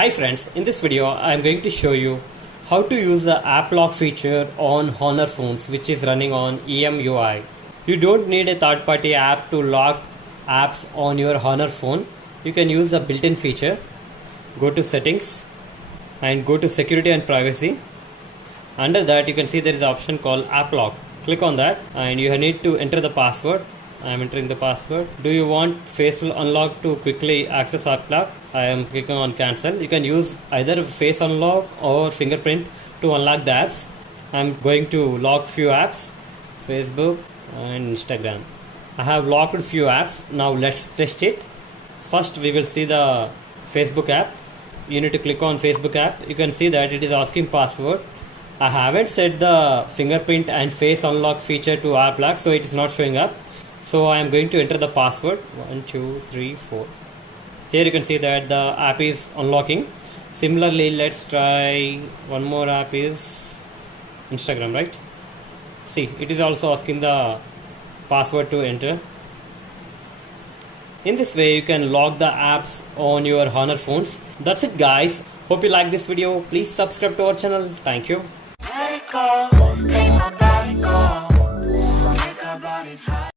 Hi friends, in this video I am going to show you how to use the app lock feature on Honor phones which is running on EMUI. You don't need a third-party app to lock apps on your Honor phone. You can use the built-in feature. Go to settings and go to security and privacy. Under that you can see there is an option called app lock. Click on that and you need to enter the password. I am entering the password. Do you want facial unlock to quickly access app lock? I am clicking on cancel. You can use either face unlock or fingerprint to unlock the apps. I am going to lock few apps, Facebook and Instagram. I have locked few apps. Now let's test it. First we will see the Facebook app. You need to click on Facebook app. You can see that it is asking password. I haven't set the fingerprint and face unlock feature to app lock, so it is not showing up. So I am going to enter the password 1 2 3 4. Here you can see that the app is unlocking. Similarly, let's try one more app is Instagram, right? See, it is also asking the password to enter. In this way you can lock the apps on your Honor phones. That's it guys. Hope you like this video. Please subscribe to our channel. Thank you.